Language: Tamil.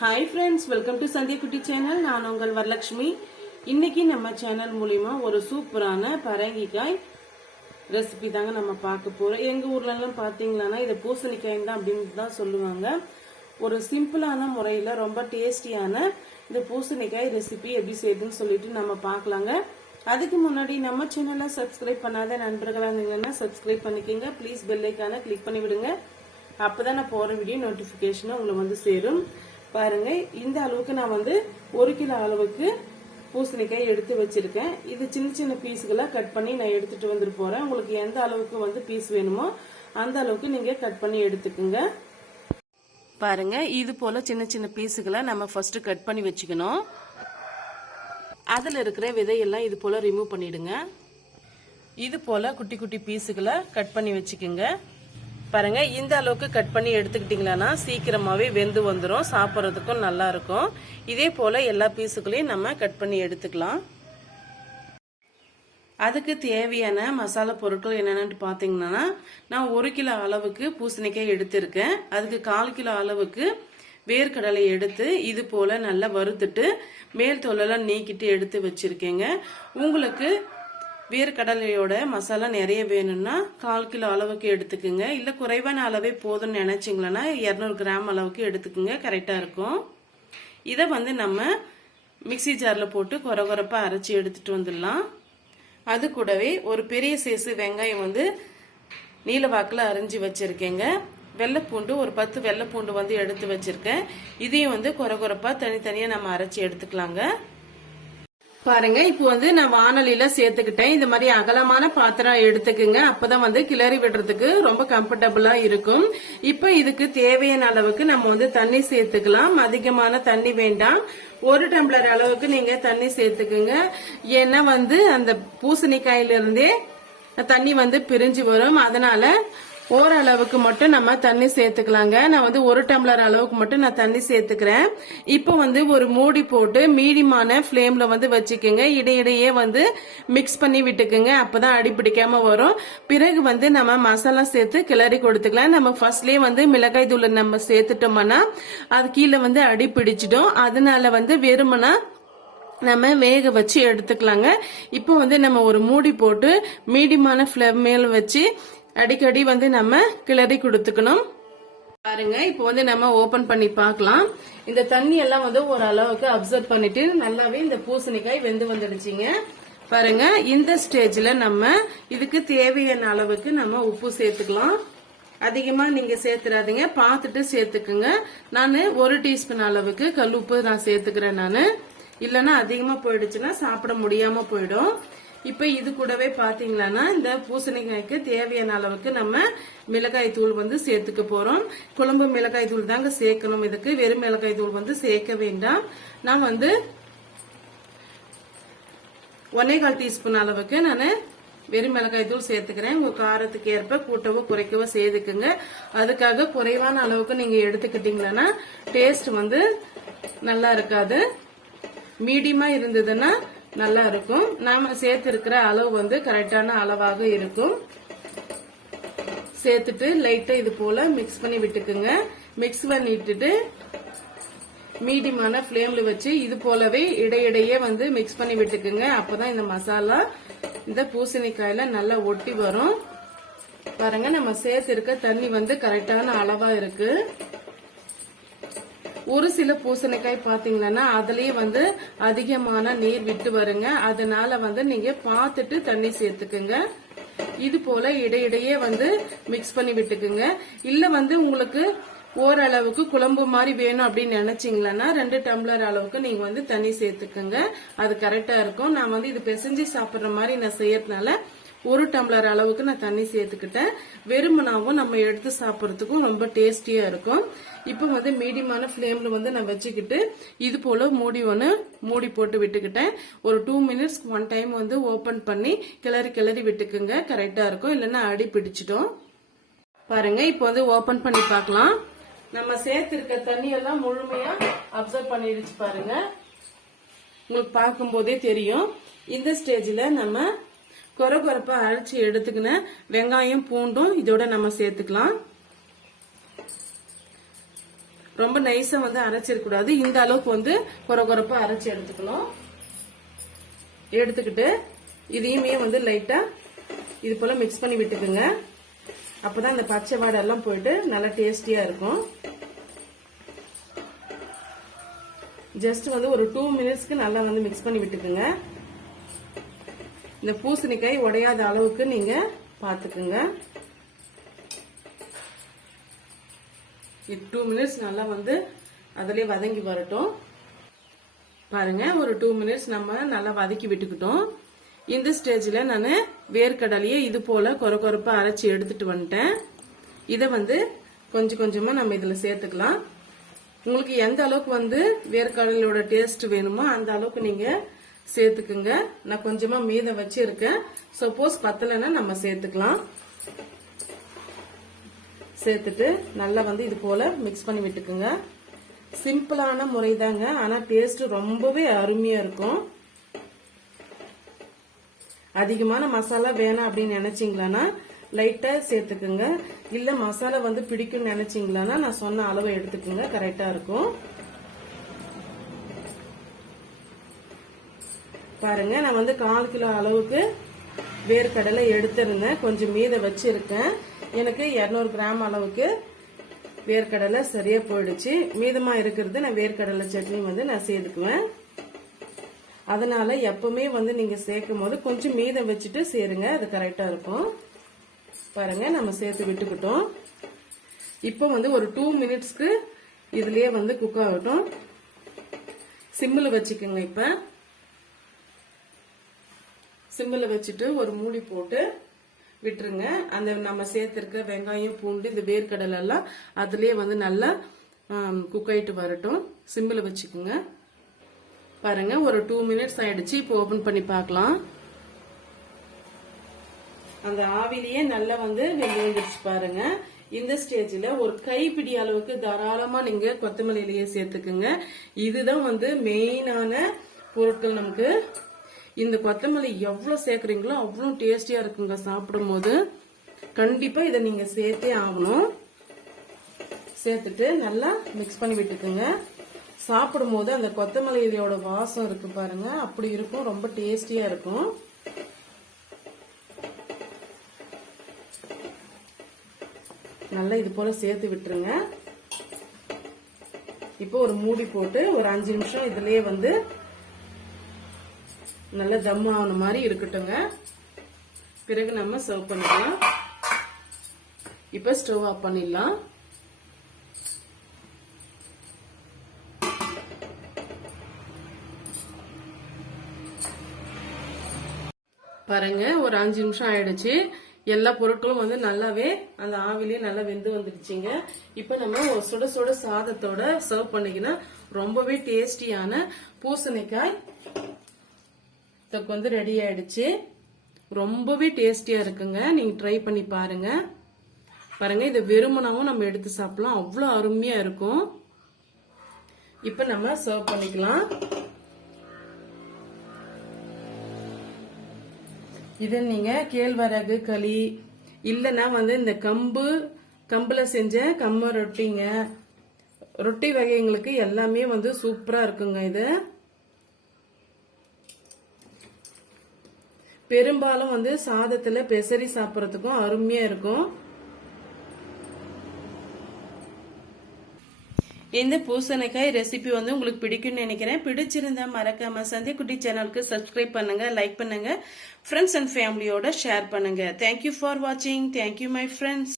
Hi friends welcome to Sandhya Kutti channel நான் உங்கள் வரலட்சுமி. இன்னைக்கு நம்ம சேனல் மூலியமா ஒரு சூப்பரான பரங்கிக்காய் ரெசிபி தாங்க நம்ம பார்க்க போறோம். எங்க ஊர்ல எல்லாம் பாத்தீங்கன்னா இதை பூசணிக்காய் தான் அப்படின்னு தான் சொல்லுவாங்க. ஒரு சிம்பிளான முறையில ரொம்ப டேஸ்டியான இந்த பூசணிக்காய் ரெசிபி எப்படி செய்யுதுன்னு சொல்லிட்டு நம்ம பார்க்கலாங்க. அதுக்கு முன்னாடி நம்ம சேனலை சப்ஸ்கிரைப் பண்ணாத நண்பர்களாக இருந்தீங்கன்னா சப்ஸ்கிரைப் பண்ணிக்கோங்க. ப்ளீஸ் பெல்லைக்கான கிளிக் பண்ணி விடுங்க அப்பதான் நான் போகிற வீடியோ நோட்டிஃபிகேஷனும் உங்களை வந்து சேரும். பாருங்க இந்த அளவுக்கு நான் வந்து ஒரு கிலோ அளவுக்கு பூசணிக்காய் எடுத்து வச்சிருக்கேன். இது சின்ன சின்ன பீஸுகளா கட் பண்ணி நான் எடுத்துட்டு வந்துட்டு போறேன். உங்களுக்கு எந்த அளவுக்கு வந்து பீஸ் வேணுமோ அந்த அளவுக்கு நீங்க கட் பண்ணி எடுத்துக்கோங்க. பாருங்க இது போல சின்ன சின்ன பீஸுகளை நம்ம ஃபர்ஸ்ட் கட் பண்ணி வச்சுக்கணும். அதில் இருக்கிற விதையெல்லாம் இது போல ரிமூவ் பண்ணிடுங்க. இது போல குட்டி குட்டி பீஸுகளை கட் பண்ணி வச்சுக்கோங்க. பாருங்க இந்த அளவுக்கு கட் பண்ணி எடுத்துக்கிட்டீங்களா சீக்கிரமாவே வெந்து வந்துடும் சாப்பிட்றதுக்கும் நல்லா இருக்கும் இதே போல எல்லா பீஸுகளையும் நம்ம கட் பண்ணி எடுத்துக்கலாம். அதுக்கு தேவையான மசாலா பொருட்கள் என்னென்னு பார்த்தீங்கன்னா நான் ஒரு கிலோ அளவுக்கு பூசணிக்காய் எடுத்திருக்கேன். அதுக்கு கால் கிலோ அளவுக்கு வேர்க்கடலை எடுத்து இது போல நல்லா வறுத்துட்டு மேல் தொல்லெல்லாம் நீக்கிட்டு எடுத்து வச்சிருக்கேங்க. உங்களுக்கு வேர்க்கடலையோட மசாலா நிறைய வேணும்னா கால் கிலோ அளவுக்கு எடுத்துக்குங்க. இல்லை குறைவான அளவே போதும்னு நினைச்சிங்களன்னா இரநூறு கிராம் அளவுக்கு எடுத்துக்குங்க. கரெக்டாக இருக்கும். இதை வந்து நம்ம மிக்சி ஜாரில் போட்டு குறை குறைப்பாக அரைச்சி எடுத்துகிட்டு வந்துடலாம். அது கூடவே ஒரு பெரிய சைஸு வெங்காயம் வந்து நீல வாக்கில் அரைஞ்சி வச்சுருக்கேங்க. வெள்ளைப்பூண்டு ஒரு பத்து வெள்ளைப்பூண்டு வந்து எடுத்து வச்சுருக்கேன். இதையும் வந்து குறை குறைப்பா தனித்தனியாக நம்ம அரைச்சி எடுத்துக்கலாங்க. பாருங்க இப்போ வந்து நான் வானொலியில சேர்த்துக்கிட்டேன். இந்த மாதிரி அகலமான பாத்திரம் எடுத்துக்குங்க. அப்பதான் வந்து கிளறி விடுறதுக்கு ரொம்ப கம்ஃபர்டபுளா இருக்கும். இப்போ இதுக்கு தேவையான அளவுக்கு நம்ம வந்து தண்ணி சேர்த்துக்கலாம். அதிகமான தண்ணி வேண்டாம். ஒரு டம்ளர் அளவுக்கு நீங்க தண்ணி சேர்த்துக்குங்க. ஏன்னா வந்து அந்த பூசணிக்காயிலிருந்தே தண்ணி வந்து பிரிஞ்சு வரும். அதனால ஓரளவுக்கு மட்டும் நம்ம தண்ணி சேர்த்துக்கலாங்க. நான் வந்து ஒரு டம்ளர் அளவுக்கு மட்டும் நான் தண்ணி சேர்த்துக்கிறேன். இப்போ வந்து ஒரு மூடி போட்டு மீடியமான ஃப்ளேமில் வந்து வச்சுக்கோங்க. இடையிடையே வந்து மிக்ஸ் பண்ணி விட்டுக்குங்க. அப்பதான் அடி பிடிக்காம வரும். பிறகு வந்து நம்ம மசாலா சேர்த்து கிளறி கொடுத்துக்கலாம். நம்ம ஃபர்ஸ்ட்லேயே வந்து மிளகாய் தூள் நம்ம சேர்த்துட்டோம்னா அது கீழே வந்து அடி பிடிச்சிடும். அதனால வந்து வெறுமனா நம்ம வேக வச்சு எடுத்துக்கலாங்க. இப்போ வந்து நம்ம ஒரு மூடி போட்டு மீடியமான ஃப்ளேம் மேல வச்சு அடிக்கடி வந்து நம்ம கிளறி கொடுத்துக்கணும். பாருங்க இப்போ வந்து நம்ம ஓபன் பண்ணி பார்க்கலாம். இந்த தண்ணி எல்லாம் வந்து ஒரு அளவுக்கு அப்சர்வ் பண்ணிட்டு நல்லாவே இந்த பூசணிக்காய் வெந்து வந்துடுச்சிங்க. பாருங்க இந்த ஸ்டேஜ்ல நம்ம இதுக்கு தேவையான அளவுக்கு நம்ம உப்பு சேர்த்துக்கலாம். அதிகமா நீங்க சேர்த்துறாதீங்க பார்த்துட்டு சேர்த்துக்குங்க. நான் ஒரு டீஸ்பூன் அளவுக்கு கல் உப்பு நான் சேர்த்துக்கிறேன் நான். இல்லைன்னா அதிகமா போயிடுச்சுன்னா சாப்பிட முடியாம போயிடும். இப்ப இது கூடவே பாத்தீங்கன்னா இந்த பூசணிக்காய்க்கு தேவையான அளவுக்கு நம்ம மிளகாய் தூள் வந்து சேர்த்துக்க போறோம். குழம்பு மிளகாய் தூள் தாங்க சேர்க்கணும். இதுக்கு வெறும் மிளகாய் தூள் வந்து சேர்க்க வேண்டாம். நான் வந்து ஒன்னே கால் டீஸ்பூன் அளவுக்கு நான் வெறும் மிளகாய் தூள் சேர்த்துக்கிறேன். உங்க காரத்துக்கு ஏற்ப கூட்டவோ குறைக்கவோ சேர்த்துக்குங்க. அதுக்காக குறைவான அளவுக்கு நீங்க எடுத்துக்கிட்டீங்கன்னா டேஸ்ட் வந்து நல்லா இருக்காது. மீடியமா இருந்ததுன்னா நல்லா இருக்கும். நாம சேர்த்திருக்கிற அளவு வந்து கரெக்டான அளவாக இருக்கும். சேர்த்துட்டு லைட்டா இது போல மிக்ஸ் பண்ணி விட்டுக்குங்க. மிக்ஸ் பண்ணிட்டுட்டு மீடியமான ஃப்ளேம்ல வச்சு இது போலவே இடையிடையே வந்து மிக்ஸ் பண்ணி விட்டுக்குங்க. அப்பதான் இந்த மசாலா இந்த பூசணிக்காயில நல்லா ஒட்டி வரும். பாருங்க நம்ம சேர்த்திருக்க தண்ணி வந்து கரெக்டான அளவா இருக்கு. ஒரு சில பூசணிக்காய் பாத்தீங்கன்னா அதுலயே வந்து அதிகமான நீர் விட்டு வருங்க. அதனால வந்து நீங்க பார்த்துட்டு தண்ணி சேர்த்துக்குங்க. இது போல இடையிடையே வந்து மிக்ஸ் பண்ணி விட்டுக்குங்க. இல்ல வந்து உங்களுக்கு ஓரளவுக்கு குழம்பு மாதிரி வேணும் அப்படின்னு நினைச்சீங்களன்னா ரெண்டு டம்ளர் அளவுக்கு நீங்க வந்து தண்ணி சேர்த்துக்குங்க. அது கரெக்டா இருக்கும். நான் வந்து இது பிசைஞ்சு சாப்பிடுற மாதிரி நான் செய்யறதுனால ஒரு டம்ளர் அளவுக்கு நான் தண்ணி சேர்த்துக்கிட்டேன். வெறுமனாவும் நம்ம எடுத்து சாப்பிட்றதுக்கும் ரொம்ப டேஸ்டியா இருக்கும். இப்போ வந்து மீடியமான ஃப்ளேமில் வந்து நான் வச்சுக்கிட்டு இது போல மூடி ஒன்று மூடி போட்டு விட்டுக்கிட்டேன். ஒரு டூ மினிட்ஸ் ஒன் டைம் வந்து ஓபன் பண்ணி கிளறி கிளறி விட்டுக்குங்க. கரெக்டா இருக்கும். இல்லைன்னா அடி பிடிச்சிட்டோம் பாருங்க இப்போ வந்து ஓபன் பண்ணி பார்க்கலாம். நம்ம சேர்த்திருக்க தண்ணி எல்லாம் முழுமையா அப்சர்வ் பண்ணிடுச்சு பாருங்க. உங்களுக்கு பார்க்கும் போதே தெரியும். இந்த ஸ்டேஜ்ல நம்ம கொர கொரப்பா அரைச்சி எடுத்துக்கின வெங்காயம் பூண்டும் இதோட நம்ம சேர்த்துக்கலாம். ரொம்ப நைஸா வந்து அரைச்சிடக்கூடாது இந்த அளவுக்கு வந்து கொர கொரப்பா அரைச்சி எடுத்துக்கணும். எடுத்துக்கிட்டு இதையுமே வந்து லைட்டா இது போல மிக்ஸ் பண்ணி விட்டுக்குங்க. அப்பதான் இந்த பச்சை வாடை எல்லாம் போயிட்டு நல்லா டேஸ்டியா இருக்கும். ஜஸ்ட் வந்து ஒரு டூ மினிட்ஸ்க்கு நல்லா வந்து மிக்ஸ் பண்ணி விட்டுக்குங்க. இந்த பூசணிக்காய் உடையாத அளவுக்கு நீங்க பாத்துக்குங்க. டூ மினிட்ஸ் நல்லா வந்து அதிலே வதங்கி வரட்டும். பாருங்க ஒரு டூ மினிட்ஸ் நம்ம நல்லா வதக்கி விட்டுக்கிட்டோம். இந்த ஸ்டேஜில் நான் வேர்க்கடலையை இது போல கொர கொரப்பாக அரைச்சி எடுத்துட்டு வந்துட்டேன். இதை வந்து கொஞ்சம் கொஞ்சமாக நம்ம இதில் சேர்த்துக்கலாம். உங்களுக்கு எந்த அளவுக்கு வந்து வேர்க்கடலையோட டேஸ்ட் வேணுமோ அந்த அளவுக்கு நீங்கள் சேர்த்துக்குங்க. நான் கொஞ்சமா மீதம் வச்சிருக்கேன். சப்போஸ் பத்தலைன்னா நம்ம சேர்த்துக்கலாம். சேர்த்துட்டு நல்லா வந்து இது போல மிக்ஸ் பண்ணி விட்டுக்குங்க. சிம்பிளான முறை தாங்க ஆனா டேஸ்ட் ரொம்பவே அருமையா இருக்கும். அதிகமான மசாலா வேணாம் அப்படின்னு நினைச்சீங்களான்னா லைட்டா சேர்த்துக்குங்க. இல்ல மசாலா வந்து பிடிக்கும்னு நினைச்சீங்களான்னா நான் சொன்ன அளவை எடுத்துக்குங்க. கரெக்டா இருக்கும். பாருங்க நான் வந்து கால் கிலோ அளவுக்கு வேர்க்கடலை எடுத்திருந்தேன். கொஞ்சம் மீத வச்சிருக்கேன். எனக்கு 200 கிராம் அளவுக்கு வேர்க்கடலை சரியா போயிடுச்சு. மீதமா இருக்கிறது நான் வேர்க்கடலை சட்னி வந்து நான் சேர்த்துக்குவேன். அதனால எப்பவுமே வந்து நீங்க சேர்க்கும் போது கொஞ்சம் மீதம் வச்சுட்டு சேருங்க அது கரெக்டா இருக்கும். பாருங்க நம்ம சேர்த்து விட்டுக்கிட்டோம். இப்போ வந்து ஒரு டூ மினிட்ஸ்க்கு இதுலயே வந்து குக் ஆகட்டும். சிம்மில் வச்சுக்கோங்க இப்போ. சிம்மில் வச்சுட்டு ஒரு மூடி போட்டு விட்டுருங்க. அந்த நம்ம சேர்த்துருக்க வெங்காயம் பூண்டு இந்த வேர்க்கடலை எல்லாம் அதுலேயே வந்து நல்லா குக் ஆகிட்டு வரட்டும். சிம்மில் வச்சுக்கோங்க. பாருங்க ஒரு டூ மினிட்ஸ் ஆயிடுச்சு. இப்போ ஓபன் பண்ணி பார்க்கலாம். அந்த ஆவிலேயே நல்லா வந்து வெந்துருச்சு பாருங்க. இந்த ஸ்டேஜில் ஒரு கைப்பிடி அளவுக்கு தாராளமாக நீங்கள் கொத்தமல்லியிலேயே சேர்த்துக்குங்க. இதுதான் வந்து மெயினான பொருட்கள் நமக்கு இந்த கொத்தமல்லி எவ்வளவு சேர்க்கறீங்களோ அவ்வளவு டேஸ்டியா இருக்குங்க சாப்பிடும் போது கண்டிப்பா இதை நீங்க சேர்த்தே ஆகணும். சேர்த்துட்டு நல்லா மிக்ஸ் பண்ணி விட்டுக்குங்க. சாப்பிடும் போது அந்த கொத்தமல்லி இலையோட வாசம் இருக்கு பாருங்க. அப்படி இருக்கும் ரொம்ப டேஸ்டியா இருக்கும். நல்லா இது போல சேர்த்து விட்டுருங்க. இப்போ ஒரு மூடி போட்டு ஒரு அஞ்சு நிமிஷம் இதுலயே வந்து நல்லா தம் ஆன மாதிரி இருக்கட்டுங்க பிறகு நம்ம சர்வ் பண்ணிக்கலாம். இப்ப ஸ்டவ் ஆஃப் பண்ணிடலாம். பாருங்க ஒரு அஞ்சு நிமிஷம் ஆயிடுச்சு. எல்லா பொருட்களும் வந்து நல்லாவே அந்த ஆவிலேயே நல்லா வெந்து வந்துடுச்சுங்க. இப்ப நம்ம சுட சுட சாதத்தோட சர்வ் பண்ணிக்கினா ரொம்பவே டேஸ்டியான பூசணிக்காய். தொக்கு வந்து ரெடி ஆயிடுச்சு. ரொம்பவே டேஸ்டியா இருக்குங்க. நீங்க ட்ரை பண்ணி பாருங்க. பாருங்க இதை வெறுமனாவும் நம்ம எடுத்து சாப்பிடலாம். அவ்வளோ அருமையா இருக்கும். இப்ப நம்ம சர்வ் பண்ணிக்கலாம். இது நீங்க கேழ்வரகு களி இல்லைன்னா வந்து இந்த கம்பு கம்புல செஞ்ச கம்ம ரொட்டிங்க. ரொட்டி வகைங்களுக்கு எல்லாமே வந்து சூப்பரா இருக்குங்க இது. பெரும்பாலும் வந்து சாதத்துல பெசரி சாப்பிட்றதுக்கும் அருமையா இருக்கும். இந்த பூசணிக்காய் ரெசிபி வந்து உங்களுக்கு பிடிக்கும்னு நினைக்கிறேன். பிடிச்சிருந்தா மறக்காம சந்தை குட்டி சேனலுக்கு சப்ஸ்கிரைப் பண்ணுங்க லைக் பண்ணுங்க. ஃப்ரெண்ட்ஸ் அண்ட் ஃபேமிலியோட ஷேர் பண்ணுங்க. தேங்க்யூ ஃபார் வாட்சிங் தேங்க்யூ மை ஃப்ரெண்ட்ஸ்